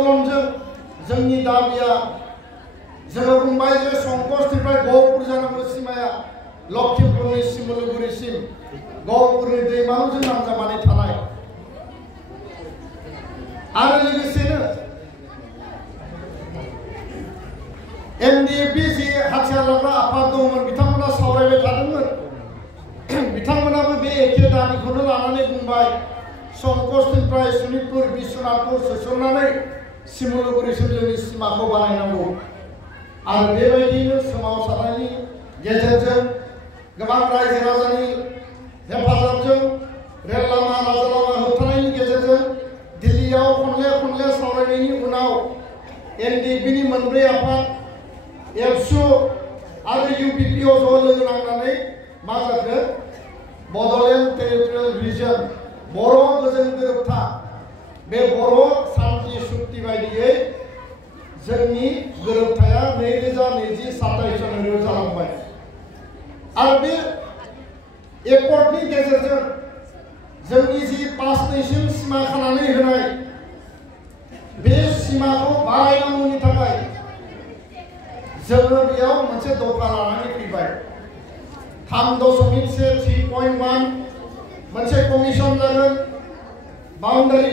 आन्दलनजों जोंनि दाबिया जोङो बुंबाय जे संकसनिफ्राय गहपुर जानांगौ सिमाया लखिमपुरनि सिमुलुगुरिसिम गहपुरनि दैमालुजों नांजाबनानै थानाय आरो लोगोसेनो एनडिएफबि जि हाथियार लाग्रा आफाद दंमोन बिथांमोना सावरायबाय थादोंमोन बिथांमोनाबो बे एखे दाबिखौनो लानानै बुंबाय संकसनिफ्राय सनितपुर बिश्वनाथखौ सोसननानै सिमुलुगुरिसिम जोंनि सिमाखौ बानायनांगौ आरो बेबायदिनो सोमावसारनायनि गेजेरजों गोबां रायजो राजानि हेफाजाबजों रेल लामा राजालामा होबथानायनि गेजेरजों दिल्लीयाव खनले सावरायनायनि उनाव एनडिएफबिनि मोनब्रै आफाद एबसु आरो इउपिपिअ ज' लोगो नांनानै मा जाखो बड'लेण्ड टेरिटरियेल रिजन बर' गोजोन गोरोबथा बे बर' सान्थि सुक्ति बायदियै जोंनि गोरोबथाया 2027 जानुवारियाव जालांबाय आरो बे एकर्डनि गेजेरजों जोंनि जि 5-2 सिमा खानानै होनाय बे सिमाखौ बारायनांगौनि थाखाय जोङो बेयाव मोनसे दफा लानानै फैबाय 3.1 मोनसे कमिसन जागोन बाउन्डारि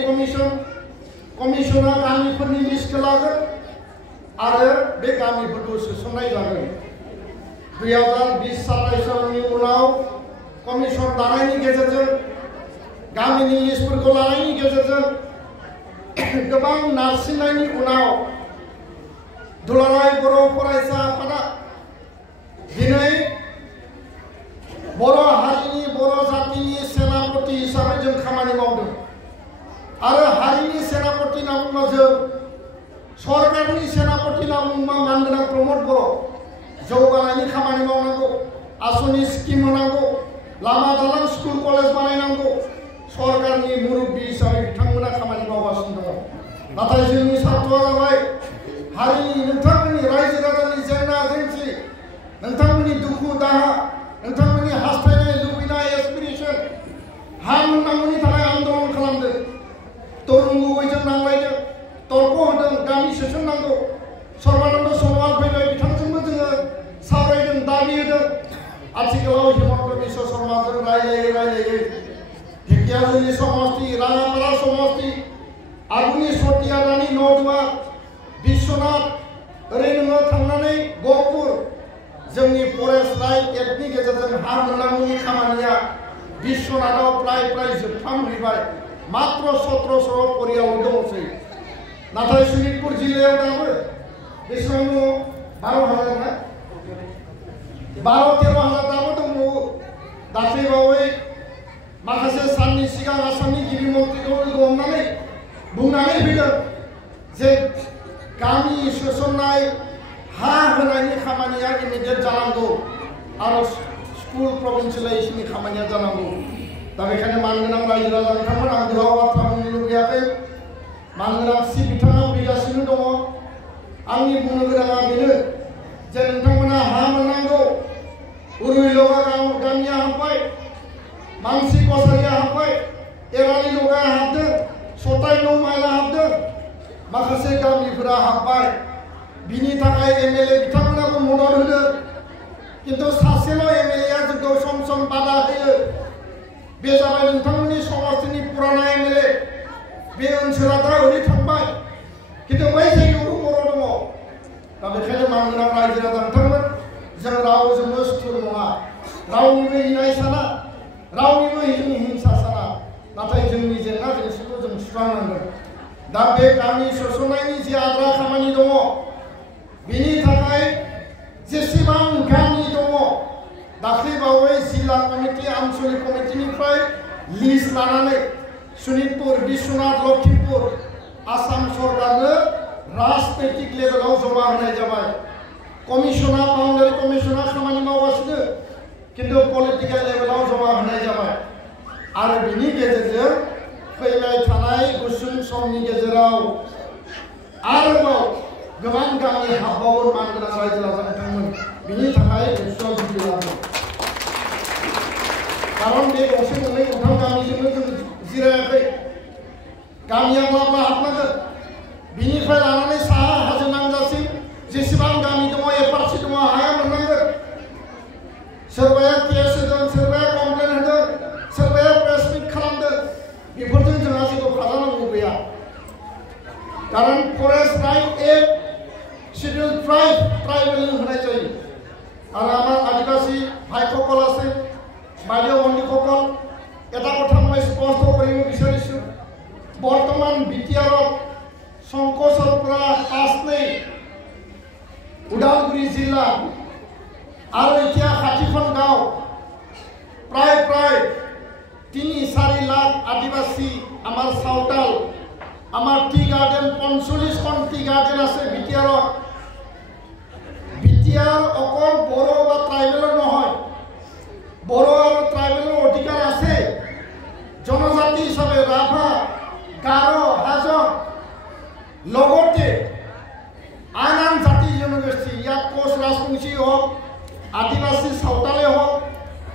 कमिसना गामिफोरनि लिस्टखौ लागोन आरो बे गामिफोरखौ सोसननाय जागोन 2020-27 सालनि उनाव कमिसन दानायनि गेजेरजों गामिनि लिस्टफोरखौ लानायनि गेजेरजों गोबां नारसिननायनि उनाव दुलाराय बर' फरायसा आफादा दिनै बर' हारिनि बर' जातिनि सेनापति हिसाबै जों खामानि मावदों आरो हारिनि सेनापति होनना बुङोबा जों सरकारनि सेनापति होनना बुङोबा मानगोनां प्रमद बर' जौगानायनि खामानि मावनांगौ आसनि स्किम होनांगौ लामा दालां स्कुल कलेज बानायनांगौ सरकारनि मुरब्बी हिसाबै बिथांमोना खामानि मावगासिनो दङ नाथाय जोंनि सार्थआ जाबाय हारिनि नोंथांमोननि रायजो राजानि जेंना जेंसि नोंथांमोननि दुखु दाहा नोंथांमोननि हास्थायनाय लुबैनाय एसपिरेसन हा मोननांगौनि थाखाय आन्दलन खालामदों तरुण गगैजों नांलायदों तर्क होदों गामि सोसननांगौ सर्बानन्द सन'वाल फैबाय बिथांजोंबो जोङो सावरायदों दाबि होदों आथिखालाव हिमन्त बिश्व शर्माजों रायलायै ढेकियाजुलि समष्टि राङापारा समष्टि आगुनि सतियारानि नदुवा बिश्वनाथ ओरै नोङो थांनानै गहपुर जोंनि फरेस्ट राइट एक्टनि गेजेरजों हा मोननांगौनि खामानिया बिश्वनाथाव प्राय जोबफ्रामहैबाय मात्र 1700 परियाल दंसै नाथाय सनितपुर जिल्लायाव दाबो बेसेबां दङ 12,000 ना 12-13 हाजार दाबो दंबावो दाख्लैबावै माखासे साननि सिगां आसामनि गिबि मन्थ्रिखौ लोगो हमनानै बुंनानै फैदों जे गामि सोसननाय हा होनायनि खामानिया इमिडियेट जानांगौ आरो स्कुल प्रभिन्सियेलाइजेसननि खामानिया जानांगौ दा बेखायनो मानगोनां रायजो राजा बिथांमोन आं गोलाव बाथ्रा बुंनो लुबैयाखै मानगोनां बिथाङा फैगासिनो दङ आंनि बुंनो गोनाङा बेनो जे नोंथांमोना हा मोननांगौ उरुइलगा गामिया हाबबाय मानसि कसारिया हाबबाय एरानि लगाया हाबदों 27 माइला हाबदों माखासे गामिफोरा हाबबाय बिनि थाखाय एमएलए बिथांमोनाबो मदद होदों किन्तु सासेल' एमएलएआ जोंखौ सम बादा होयो बे जाबाय नोंथांमोननि समष्टिनि पुराना एमएलए बे ओनसोला दा ओरै थांबाय किन्तु बै जायगायावबो बर' दङ दा बेखायनो मानगोनां रायजो राजा नोंथांमोन जों रावजोंबो सुथुर नङा रावनिबो इनाय साना रावनिबो हिंसा साना नाथाय जोंनि जेंना जेंसिखौ जों सुस्रांनांगोन दा बे गामि सोसननायनि जि आद्रा खामानि दङ बिनि थाखाय जेसेबां गामि दङ दाख्लैबावै जिल्ला कमिटि आनसलिक कमिटिनिफ्राय लिस्ट लानानै सनितपुर बिश्वनाथ लखिमपुर आसाम सरकारनो राजनैतिक लेभेलाव जमा होनाय जाबाय कमिसना बाउन्डारि कमिसना खामानि मावगासिनो किन्तु पलिटिकेल लेभेलाव जमा होनाय जाबाय आरो बिनि गेजेरजों फैबाय थानाय गुसुं समनि गेजेराव आरोबाव गोबां गामि हाबबावगोन मानगोनां रायजो राजा बिथांमोन बिनि थाखाय गोसोआव जुजिलाङो कारन बे गंसे गंनै गंथाम गामिजोंनो जों जिरायाखै गामिया माब्ला हाबनांगोन बिनिफ्राय लानानै साहा हाजो नांजासिम जेसेबां गामि दङ एफारसि दङ हाया मोननांगोन सोरबाया केस होदों सोरबाया कमप्लेन होदों सोरबाया प्रेस मिट खालामदों बेफोरजों जोंहा जेबो फाजानांगौ गैया कारण forest right act schedule tribal होनाय जायो आरो আমাৰ আদিবাসী ভাইসকল আছে বাইদেউ ভণ্টিসকল এটা কথা মই স্পষ্ট কৰিব বিচাৰিছোঁ বৰ্তমান বিটিআৰত সংকোচৰ পৰা পাছলৈ ওদালগুৰি জিলা আৰু এতিয়া 60খন গাঁও প্ৰায় 3-4 লাখ আদিবাসী আমাৰ সাঁওতাল আমাৰ টি গাৰ্ডেন 45খন টি গাৰ্ডেন আছে বিটিআৰত বিটিআৰ অকল বড়ো বা ট্ৰাইবেলৰ নহয় বড়ো আৰু ট্ৰাইবেলৰ অধিকাৰ আছে জনজাতি হিচাপে ৰাভা গাৰো হাজং লগতে আন জাতি জনগোষ্ঠী ইয়াত কোচ ৰাজবংশী হওক আদিবাসী সাঁওতালে হওক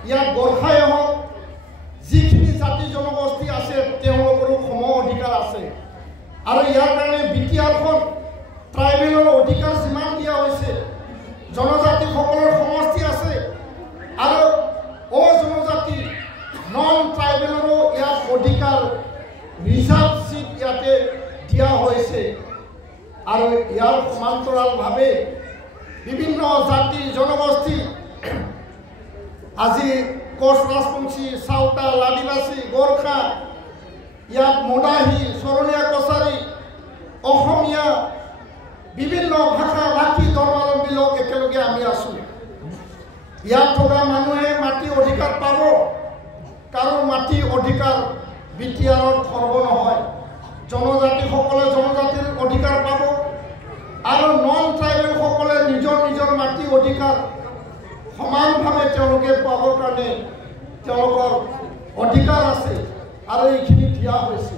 ইয়াত গোৰ্খাই হওক যিখিনি জাতি জনগোষ্ঠী আছে তেওঁলোকৰো সম অধিকাৰ আছে আৰু ইয়াৰ কাৰণে বিটিআৰখন ট্ৰাইবেলৰ অধিকাৰ যিমান দিয়া হৈছে জনজাতিসকলৰ সমষ্টি আছে আৰু অজনজাতি নন ট্ৰাইবেলৰো ইয়াত অধিকাৰ ৰিজাৰ্ভ চিট ইয়াতে দিয়া হৈছে আৰু ইয়াৰ সমান্তৰালভাৱে বিভিন্ন জাতি জনগোষ্ঠী আজি কোচ ৰাজবংশী সাঁওতাল আদিবাসী গোৰ্খা ইয়াত মদাহী চৰণীয়া কছাৰী অসমীয়া বিভিন্ন ভাষা ভাষী ধৰ্মাৱলম্বী লোক একেলগে আমি আছো ইয়াত থকা মানুহে মাটি অধিকাৰ পাব কাৰো মাটি অধিকাৰ বিটিআৰত খৰ্ব নহয় জনজাতিসকলে জনজাতিৰ অধিকাৰ পাব আৰু নন ট্ৰাইবেলসকলে নিজৰ মাটি অধিকাৰ সমানভাৱে তেওঁলোকে পাবৰ কাৰণে তেওঁলোকৰ অধিকাৰ আছে আৰু এইখিনি দিয়া হৈছে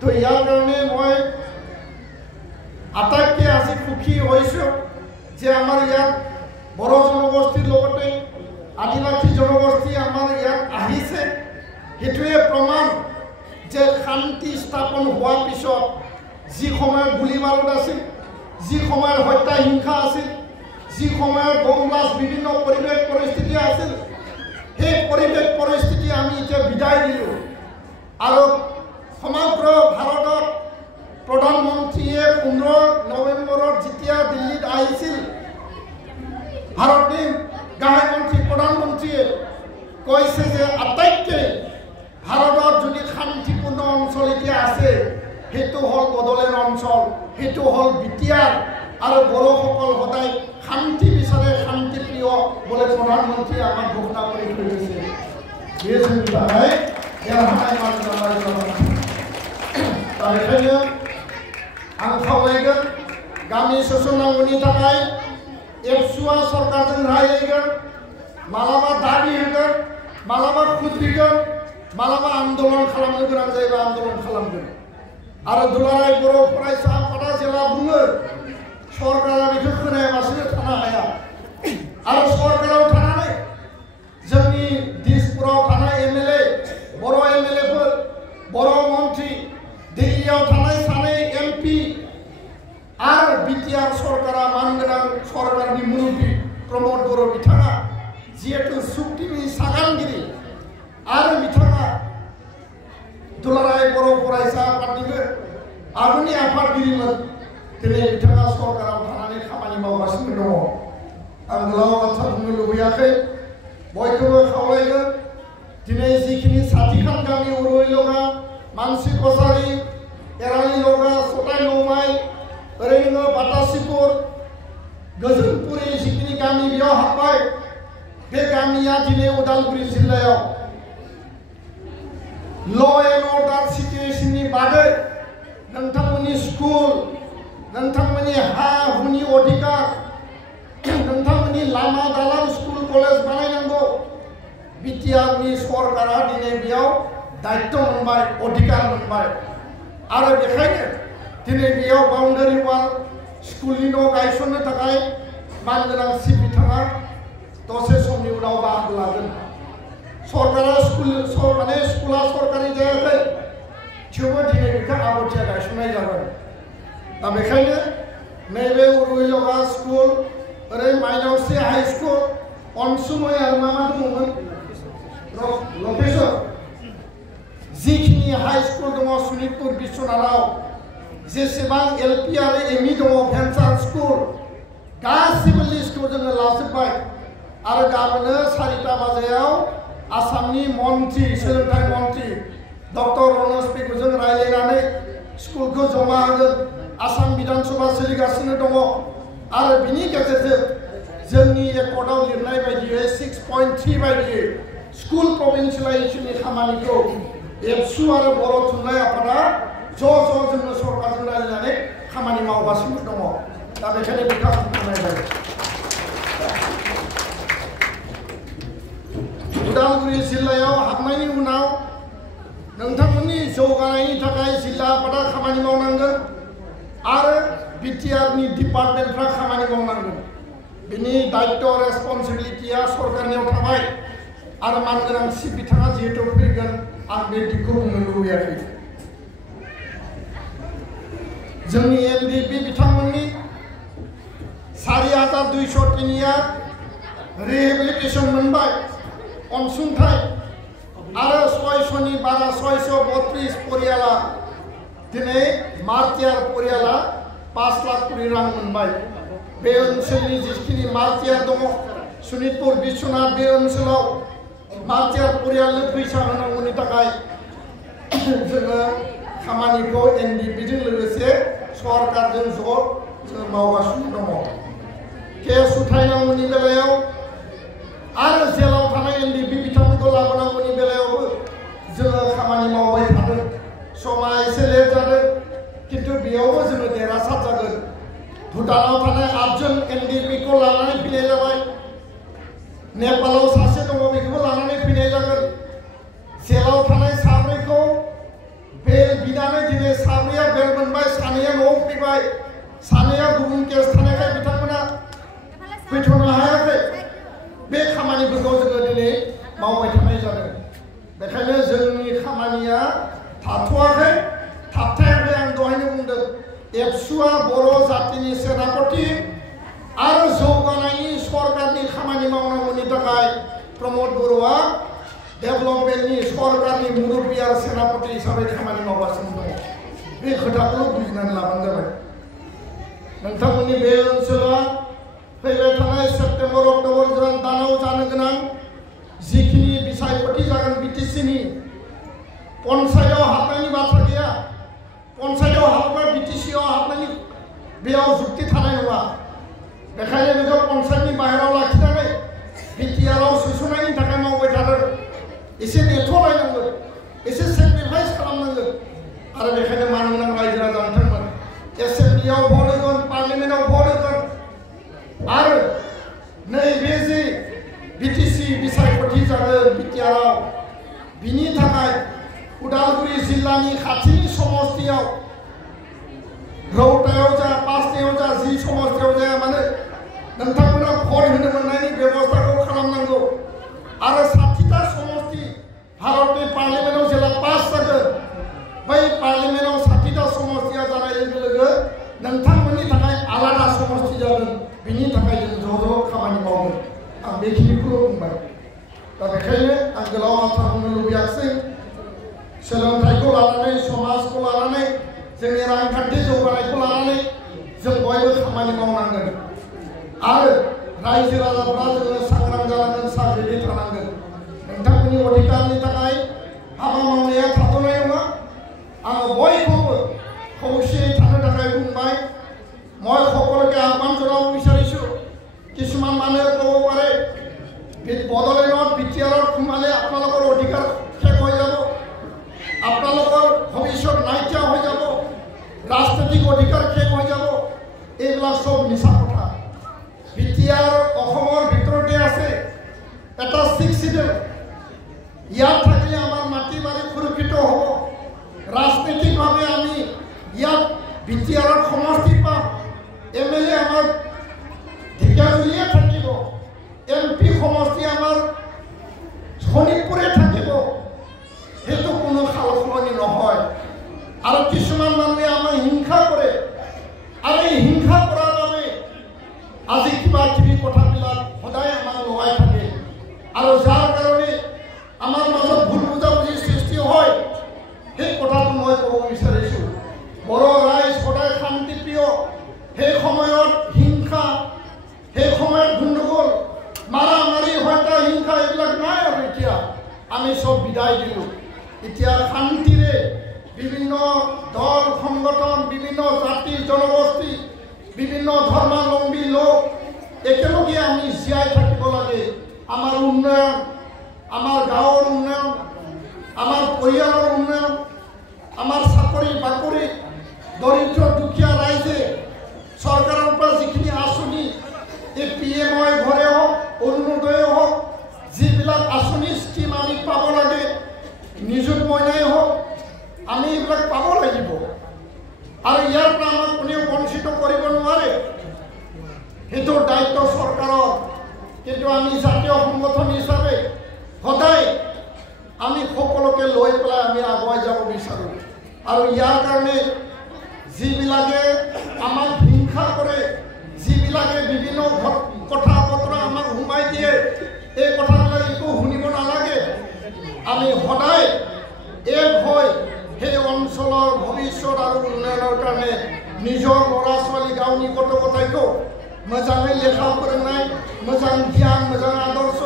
তো ইয়াৰ কাৰণে মই আটাইতকৈ আজি সুখী হৈছোঁ যে আমাৰ ইয়াত বড়ো জনগোষ্ঠীৰ লগতে আদিবাসী জনগোষ্ঠী আমাৰ ইয়াত আহিছে সেইটোৱে প্ৰমাণ যে শান্তি স্থাপন হোৱাৰ পিছত যি সময়ত গুলি বাৰুদ আছিল যি সময়ত হত্যা হিংসা আছিল যি সময়ত বম ব্লাষ্ট বিভিন্ন পৰিৱেশ পৰিস্থিতি আছিল সেই পৰিৱেশ পৰিস্থিতি আমি এতিয়া বিদায় দিলোঁ আৰু সমগ্ৰ ভাৰতত প্ৰধানমন্ত্ৰীয়ে 15 নৱেম্বৰত যেতিয়া দিল্লীত আহিছিল ভাৰতীয় গৃহমন্ত্ৰী প্ৰধানমন্ত্ৰীয়ে কৈছে যে আটাইতকৈ ভাৰতত যদি শান্তিপূৰ্ণ অঞ্চল এতিয়া আছে সেইটো হ'ল বড়োলেণ্ড অঞ্চল সেইটো হ'ল বিটিআৰ আৰু বড়োসকল সদায় শান্তি বিচাৰে শান্তিপ্ৰিয় বলে প্ৰধানমন্ত্ৰীয়ে আমাক ঘোষণা কৰি থৈ গৈছে बेखायनो आं खावलायगोन गामि सोसननांगौनि थाखाय एबसुआ सरकारजों रायलायगोन मालाबा दाबि होगोन मालाबा खुद्रिगोन मालाबा आन्दोलन खालामनो गोनां जायोबा आन्दोलन खालामगोन आरो दुलाराय बर' फरायसा आफादा जेला बुङो सरकारा बेखौ खोनायालासिनो थानो हाया आरो सरकाराव थानानै जोंनि दिसपुराव थानाय एमएलए बर' एमएलएफोर बर' मन्त्रि दिल्लीयाव थानाय सानै एमपि आरो बिटिआर सरकारा मानगोनां सरकारनि मुरब्बी प्रमोद बर' बिथाङा जिहेतु सुक्तिनि सागानगिरि आरो बिथाङा दुलाराय बर' फरायसा आफादनिबो आगुनि आफादगिरिमोन दिनै बिथाङा सरकाराव थानानै खामानि मावगासिनो दङ आं गोलाव बाथ्रा बुंनो लुबैयाखै बयखौबो खावलायगोन दिनै जिखिनि 60खान गामि उरुइलगा मानसि कसारी एरालिलगा सताय नौमाय ओरैनो बातासिपुर गोजोनपुरि जिखिनि गामि बेयाव हाबबाय बे गामिया दिनै उदालगुरि जिल्लायाव ल एन्ड अर्डार सिचुएशननि बागै नोंथांमोननि स्कुल नोंथांमोननि हा हुनि अधिकार नोंथांमोननि लामा दालां स्कुल कलेज बानायनांगौ बिटिआरनि सरकारा दिनै बेयाव दायित्व मोनबाय अधिकार मोनबाय आरो बेखायनो दिनै बेयाव बाउन्डारि वाल स्कुलनि न' गायसननो थाखाय मानगोनां चिफ बिथाङा दसे समनि उनाव बाहागो लागोन सरकारा स्कुला सरकारि जायाखै थेवबो दिनै बेखौ आबथिया गायसननाय जागोन दा बेखायनो नैबे उरुइलगा स्कुल ओरै माइनावस्रि हाई स्कुल अनसुमै आरो मा दङमोन लकेश्वर जिखिनि हाई स्कुल दङ सनितपुर बिश्वनाथाव जेसेबां एलपि आरो एमइ दङ भेन्सार स्कुल गासिबो लिस्टखौ जोङो लाजोब्बाय आरो गाबोनो 4टा बाजियाव आसामनि मन्त्रि सोलोंथाइ मन्त्रि डक्टर रनज पेगुजों रायज्लायनानै स्कुलखौ जमा होगोन आसाम बिधान सभा सोलिगासिनो दङ आरो बिनि गेजेरजों जोंनि एकर्डआव लिरनाय बायदियै 6.3 बायदियै स्कुल प्रभिन्सियेलाइजेसननि खामानिखौ एबसु आरो बर' थुनलाइ आफादा ज' जोङो सरकारजों रायज्लायनानै खामानि मावगासिनो दङ दा बेखायनो बिखाखौ फोरमायबाय उदालगुरि जिल्लायाव हाबनायनि उनाव नोंथांमोननि जौगानायनि थाखाय जिल्ला आफादा खामानि मावनांगोन आरो बिटिआरनि डिपार्टमेन्टफ्रा खामानि मावनांगोन बिनि दायित्व रेसपन्सिबिलिटिया सरकारनियाव थाबाय आरो मानगोनां चिफ बिथाङा जिहेतु फैगोन आं बे दिगखौ बुंनो लुबैयाखै जोंनि एमडिपि बिथांमोननि 4203 रिहेबिलिटेसन मोनबाय अनसुंथाइ आरो 600नि बारा 632 परियाला दिनै मार्टियार परियाला 5 लाख कोटी रां मोनबाय बे ओनसोलनि जिखिनि मार्टियार दङ सनितपुर बिश्वनाथ बे ओनसोलाव मार्टियार परियालनो फैसा होनांगौनि थाखाय जोङो खामानिखौ एनडिपिजों लोगोसे सरकारजों ज' जोङो मावगासिनो दङ केस उथायनांगौनि बेलायाव आरो जेलाव थानाय एनडिपि बिथांमोनखौ लाबोनांगौनि बेलायावबो जोङो खामानि मावबाय थादों समा एसे लेट जादों किन्तु बेयावबो जोङो देरहासार जागोन भुटानाव थानाय 8 जन एनडिपिखौ लानानै फैनाय जाबाय नेपालाव सासे दङ बेखौबो लानानै फैनाय जागोन जेलाव थानाय 4खौ बेल बिनानै दिनै 4या बेल मोनबाय 2या न'आव फैबाय 2या गुबुन केस थानायखाय बिथांमोना फैथ'नो हायाखै बे खामानिफोरखौ जोङो दिनै मावबाय थानाय जादों बेखायनो जोंनि खामानिया थाथ'वाखै थाबथायाखै आं दहायनो बुंदों एबसुआ बर' जातिनि सेनापति आरो जौगानायनि सरकारनि खामानि मावनांगौनि थाखाय प्रमद बर'आ डेभेलपमेन्टनि सरकारनि मुरब्बी आरो सेनापति हिसाबै खामानि मावगासिनो दङ बे खोथाखौ बुजिनानै लाबानो जाबाय नोंथांमोननि बे ओनसोला फैबाय थानाय सेप्तेम्बर अक्ट'बर दानाव जानो गोनां जिखिनि बिसायपति जागोन बिटिसिनि पन्सायतआव हाबनायनि बाथ्रा गैया पन्सायतआव हाबोबा बिटिसिआव हाबनायनि बेयाव जुक्ति थानाय नङा बेखायनो बेखौ पन्सायतनि बाहेरायाव लाखिनानै बिटिआरआव सोसननायनि थाखाय मावबाय थादों एसे नेथ'लायनांगोन एसे सेक्रिफाइस खालामनांगोन आरो बेखायनो मानगोनां रायजो राजा नोंथांमोन एसेम्बलियाव भट होगोन पार्लियामेन्टआव भट होगोन आरो नैबे जे बिटिसि बिसायपति जागोन बिटिआरआव बिनि थाखाय उदालगुरि जिल्लानि खाथिनि समस्तियाव रौतायाव जा पासनायाव जा जि समस्तियाव जाया मानो नोंथांमोना भट होनो मोननायनि बेबस्थाखौ खालामनांगौ आरो 60टा समस्ति भारतनि पार्लियामेन्टआव जेला पास जागोन बै पार्लियामेन्टआव 60टा समस्तिया जानाय लोगो लोगो नोंथांमोननि थाखाय आलादा समस्ति जागोन बिनि थाखाय जों ज' खामानि मावगोन आं बेखिनिखौ बुंबाय दा बेखायनो आं गोलाव बाथ्रा बुंनो लुबैयाखिसै सोलोंथाइखौ लानानै समाजखौ लानानै जोंनि रांखान्थि जौगानायखौ लानानै जों बयबो खामानि मावनांगोन आरो रायजो राजाफ्रा जोङो सांग्रां जानांगोन साग्रिदै थानांगोन नोंथांमोननि अधिकारनि थाखाय हाबा मावनाया थाथ'नाय नङा आङो बयखौबो खौसेयै थानो थाखाय बुंबाय মই সকলকে আহ্বান জনাব বিচাৰিছোঁ কিছুমান মানুহে ক'ব পাৰে বদলেনত বিটিআৰত সোমালে আপোনালোকৰ অধিকাৰ শেষ হৈ যাব আপোনালোকৰ ভৱিষ্যত নাইকিয়া হৈ যাব ৰাজনৈতিক অধিকাৰ শেষ হৈ যাব এইবিলাক সব মিছা কথা বিটিআৰ অসমৰ ভিতৰতে আছে এটা 6 সিটেৰ ইয়াত থাকিলে আমাৰ মাটি বাৰী সুৰক্ষিত হ'ব ৰাজনৈতিকভাৱে আমি ইয়াত বিটিআৰত সমষ্টি পাম এমএলএ আমার ঢেকিয়াজুলিয়ে থাকিব এমপি সমষ্টি আমার শোণিতপুরে থাকিব সেইটো কোনো সালসলনি নহয় আৰু কিছুমান মানুহে আমাৰ হিংসা কৰে আৰু এই হিংসা কৰাৰ বাবে আজি কিবা কিবি কথাবিলাক সদায় আমাক লগাই থাকে আৰু যাৰ কাৰণে আমাৰ মাজত ভুল বুজাবুজি সৃষ্টি হয় সেই কথাটো মই ক'ব বিচাৰিছোঁ বড় ৰাইজ সদায় শান্তিপ্ৰিয় সেই সময়ত হিংসা সেই সময়ত গণ্ডগোল মাৰামাৰি হত্যা হিংসা এইবিলাক নাই আৰু এতিয়া আমি চব বিদায় দিলোঁ এতিয়া শান্তিৰে বিভিন্ন দল সংগঠন বিভিন্ন জাতি জনগোষ্ঠী বিভিন্ন ধৰ্মাৱলম্বী লোক একেলগে আমি জীয়াই থাকিব লাগে আমাৰ উন্নয়ন আমাৰ গাঁৱৰ উন্নয়ন আমাৰ পৰিয়ালৰ উন্নয়ন আমাৰ চাকৰি বাকৰি দৰিদ্ৰ দুখীয়া ৰাইজে চৰকাৰৰ পৰা যিখিনি আঁচনি এই PMY ঘৰে হওক অৰুণোদয়ে হওক যিবিলাক আঁচনি স্কিম আমি পাব লাগে নিযুত মইনাই হওক আমি এইবিলাক পাব লাগিব আৰু ইয়াৰ পৰা আমাক কোনেও বঞ্চিত কৰিব নোৱাৰে সেইটো দায়িত্ব চৰকাৰৰ কিন্তু আমি জাতীয় সংগঠন হিচাপে সদায় আমি সকলোকে লৈ পেলাই আমি আগুৱাই যাব বিচাৰোঁ আৰু ইয়াৰ কাৰণে যিবিলাকে আমাক হিংসা কৰে যিবিলাকে বিভিন্ন কথা বতৰা আমাক সোমাই দিয়ে এই কথাবিলাক একো শুনিব নালাগে আমি সদায় এক হৈ সেই অঞ্চলৰ ভৱিষ্যত আৰু উন্নয়নৰ কাৰণে নিজৰ ল'ৰা ছোৱালী গাঁৱনি গত গতাইखौ मोजाङै लेखा फोरोंनाय मोजां गियान मोजां आदर्श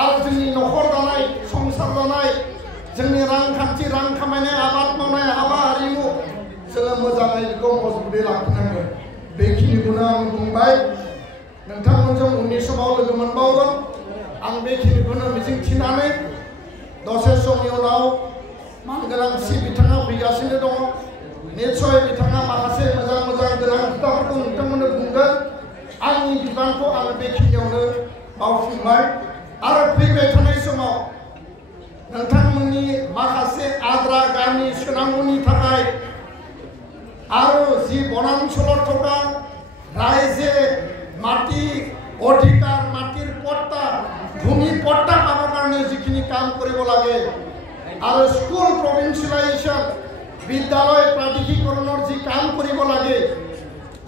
आरो जोंनि न'खर दानाय संसार दानाय जोंनि रांखान्थि रां खामायनाय आबाद मावनाय हाबा हारिमु जोङो मोजाङै बेखौ मजबुतै लाखिनांगोन बेखिनिखौनो आं बुंबाय नोंथांमोनजों उननि समाव लोगो मोनबावगोन आं बेखिनिखौनो मिजिंथिनानै दसे समनि उनाव मानगोनांसि बिथाङा फैगासिनो दङ निस्सय बिथाङा माखासे मोजां मोजां गोनां खोथाफोरखौ नोंथांमोननो बुंगोन आंनि बिबानखौ आं बेखिनियावनो मावफुंबाय आरो फैबाय थानाय समाव नोंथांमोननि माखासे आद्रा गामि सोनांगौनि थाखाय आरो जि बनांचলত থকা रायजे माटी अधिकार माटिर पट्टा भूमि पट्टा पाবৰ কাৰণে যিখিনি কাম কৰিব লাগে আৰু স্কুল প্ৰভিন্সিয়েলাইজেশ্যন বিদ্যালয় প্ৰাদেশিকৰণৰ যি কাম কৰিব লাগে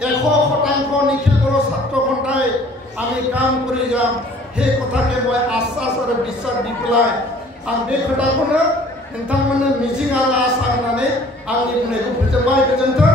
100% নিখিল বড়ো ছাত্ৰ সন্থাই আমি কাম কৰি যাম সেই কথাকে মই আশ্বাস আৰু বিশ্বাস দি পেলাই आं बे खोथाखौनो नोंथांमोननो मिजिं आरो आसा होनानै आंनि बुंनायखौ फोजोबबाय गोजोन्थों।